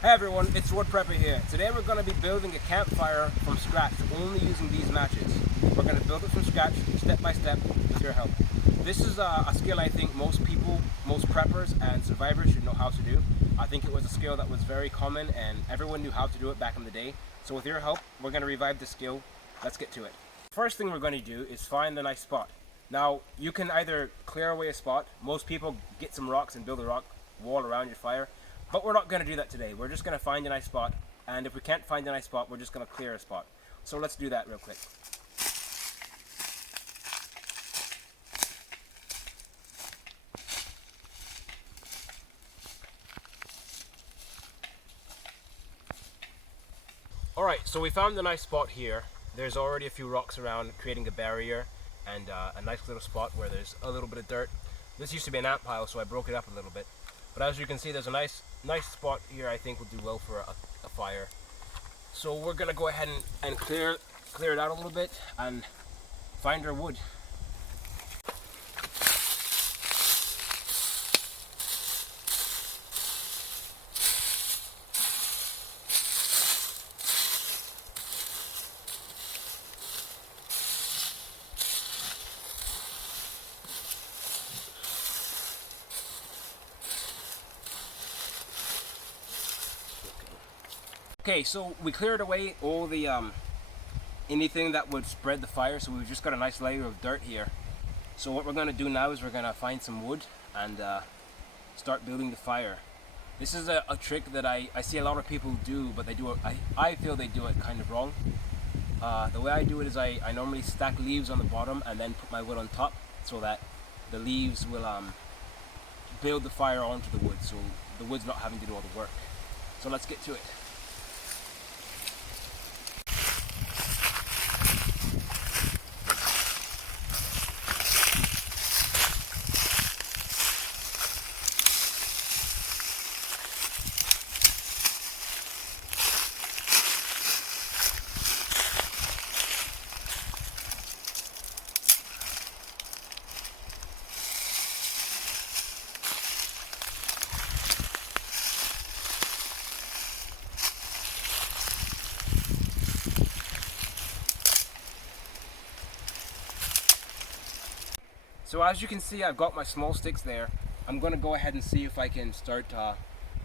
Hey everyone, it's Wood Prepper here. Today we're going to be building a campfire from scratch, only using these matches. We're going to build it from scratch, step by step, with your help. This is a skill I think most people, most preppers and survivors should know how to do. I think it was a skill that was very common and everyone knew how to do it back in the day. So with your help, we're going to revive this skill. Let's get to it. First thing we're going to do is find a nice spot. Now, you can either clear away a spot. Most people get some rocks and build a rock wall around your fire. But we're not going to do that today. We're just going to find a nice spot, and if we can't find a nice spot, we're just going to clear a spot. So let's do that real quick. Alright, so we found a nice spot here. There's already a few rocks around, creating a barrier, and a nice little spot where there's a little bit of dirt. This used to be an ant pile, so I broke it up a little bit. But as you can see, there's a nice spot here I think will do well for a fire. So we're gonna go ahead and clear it out a little bit and find our wood. Okay, so we cleared away all the anything that would spread the fire, so we've just got a nice layer of dirt here. So what we're going to do now is we're going to find some wood and start building the fire. This is a trick that I see a lot of people do, but they do it, I feel they do it kind of wrong. The way I do it is I normally stack leaves on the bottom and then put my wood on top so that the leaves will build the fire onto the wood, so the wood's not having to do all the work. So let's get to it. So as you can see, I've got my small sticks there. I'm going to go ahead and see if I can start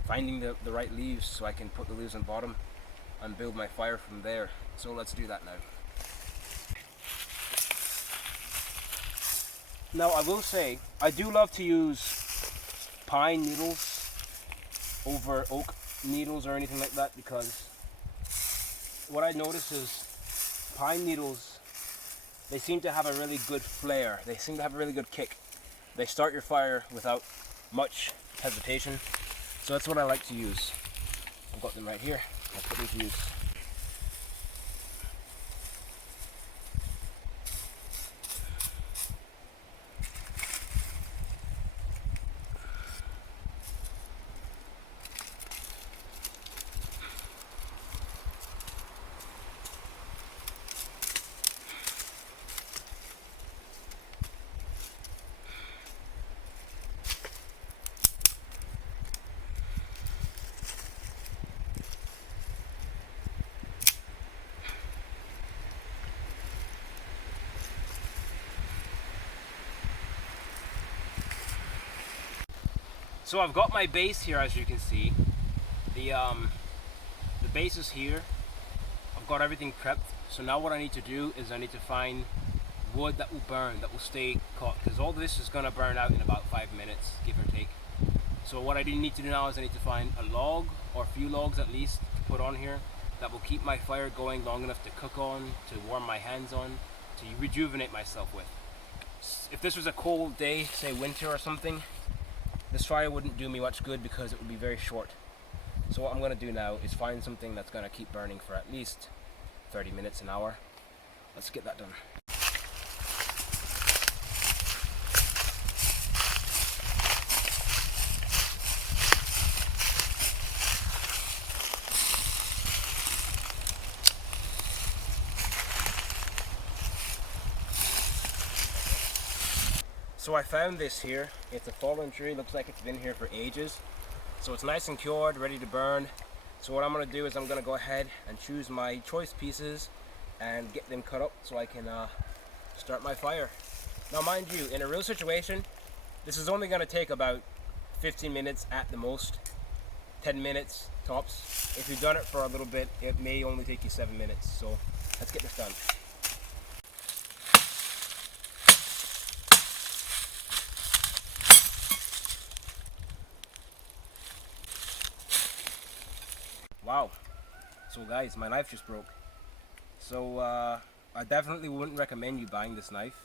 finding the right leaves so I can put the leaves on the bottom and build my fire from there. So let's do that now. Now I will say, I do love to use pine needles over oak needles or anything like that, because what I notice is pine needles, they seem to have a really good flare. They seem to have a really good kick. They start your fire without much hesitation. So that's what I like to use. I've got them right here. I'll put them to use. So I've got my base here, as you can see. The base is here. I've got everything prepped. So now what I need to do is I need to find wood that will burn, that will stay caught, because all this is going to burn out in about 5 minutes, give or take. So what I need to do now is I need to find a log, or a few logs at least, to put on here that will keep my fire going long enough to cook on, to warm my hands on, to rejuvenate myself with. If this was a cold day, say winter or something, this fire wouldn't do me much good because it would be very short. So what I'm going to do now is find something that's going to keep burning for at least 30 minutes, an hour. Let's get that done. So I found this here. It's a fallen tree. Looks like it's been here for ages. So it's nice and cured, ready to burn. So what I'm going to do is I'm going to go ahead and choose my choice pieces and get them cut up so I can start my fire. Now mind you, in a real situation, this is only going to take about 15 minutes at the most, 10 minutes tops. If you've done it for a little bit, it may only take you 7 minutes. So let's get this done. Wow. So guys, my knife just broke. So I definitely wouldn't recommend you buying this knife.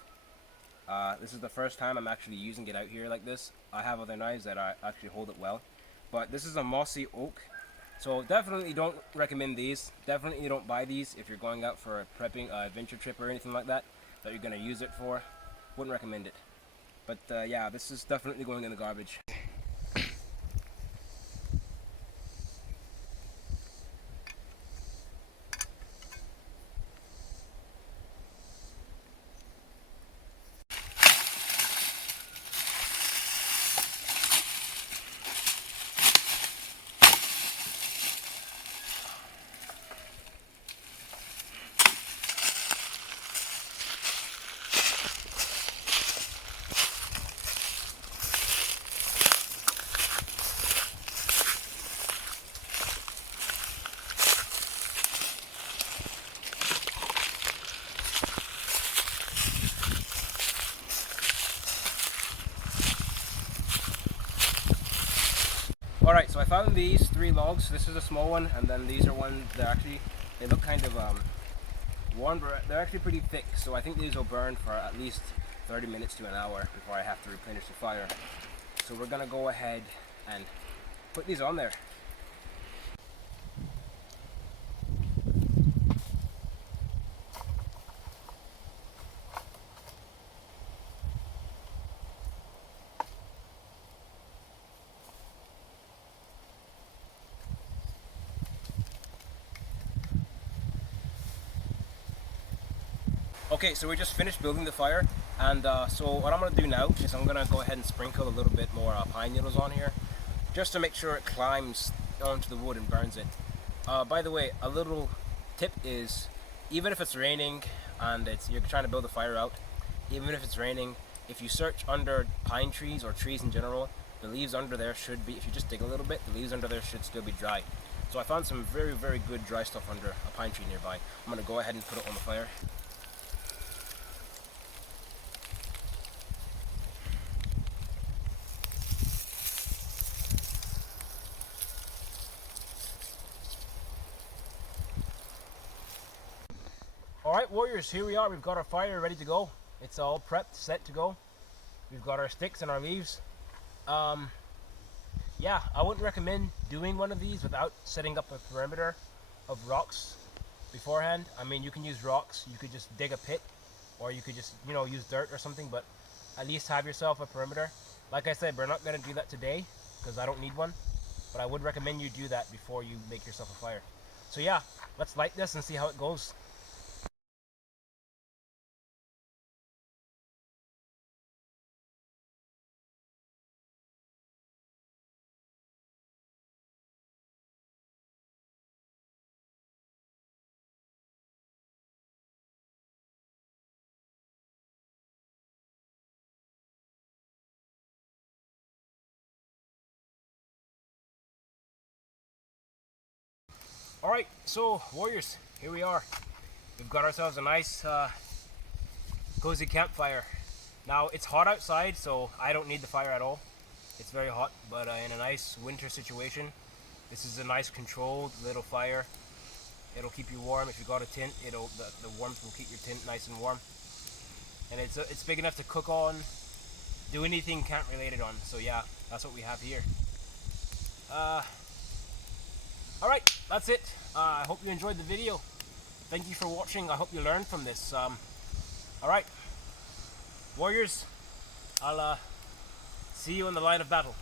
This is the first time I'm actually using it out here like this. I have other knives that actually hold it well. But this is a mossy oak. So definitely don't recommend these. Definitely don't buy these if you're going out for a prepping adventure trip or anything like that you're going to use it for. Wouldn't recommend it. But yeah, this is definitely going in the garbage. Alright, so I found these 3 logs. This is a small one, and then these are ones that they look kind of warm, but they're actually pretty thick. So I think these will burn for at least 30 minutes to an hour before I have to replenish the fire. So we're gonna go ahead and put these on there. Okay, so we just finished building the fire, and so what I'm going to do now is I'm going to go ahead and sprinkle a little bit more pine needles on here, just to make sure it climbs onto the wood and burns it. By the way, a little tip is, even if it's raining and you're trying to build a fire out, even if it's raining, if you search under pine trees or trees in general, the leaves under there should be, if you just dig a little bit, the leaves under there should still be dry. So I found some very, very good dry stuff under a pine tree nearby. I'm going to go ahead and put it on the fire. Alright warriors, here we are. We've got our fire ready to go. It's all prepped, set to go. We've got our sticks and our leaves. Yeah, I wouldn't recommend doing one of these without setting up a perimeter of rocks beforehand. I mean, you can use rocks, you could just dig a pit, or you could just, use dirt or something, but at least have yourself a perimeter. Like I said, we're not going to do that today because I don't need one, but I would recommend you do that before you make yourself a fire. So yeah, let's light this and see how it goes. Alright, so warriors, here we are. We've got ourselves a nice cozy campfire. Now it's hot outside, so I don't need the fire at all. It's very hot, but in a nice winter situation, this is a nice controlled little fire. It'll keep you warm. If you got a tent, the warmth will keep your tent nice and warm. And it's big enough to cook on, do anything camp related on. So yeah, that's what we have here. Alright, that's it. I hope you enjoyed the video. Thank you for watching. I hope you learned from this. Alright, warriors, I'll see you in the line of battle.